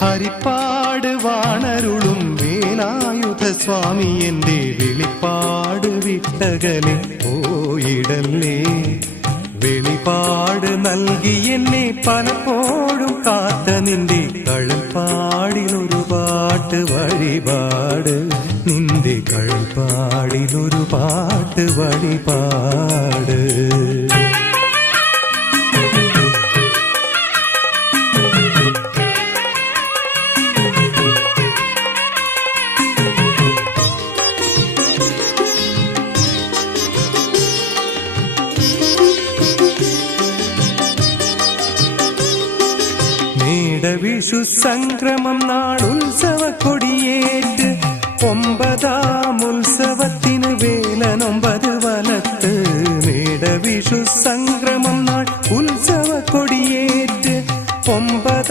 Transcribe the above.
ഹരിപ്പാട് വാണരുളും വേലായുധ സ്വാമി എന്റെ വെളിപ്പാട് വിട്ടകലെ പോയിടല്ലേ. വെളിപാട് നൽകി എന്നെ പലപ്പോഴും കാത്ത നിന്റെ കഴൽപ്പാടിലൊരു പാട്ട് വഴിപാട്. നിന്റെ കഴൽപ്പാടിലൊരു പാട്ട് വഴിപാട്. വിഷു സംക്രമം നാളുത്സവ കൊടിയേറ്റ് 9ാം ഉത്സവത്തിന് വേലനൊമ്പത് വലത്ത്. മേടവിഷു സംക്രമം നാൾ ഉത്സവ കൊടിയേറ്റ് 9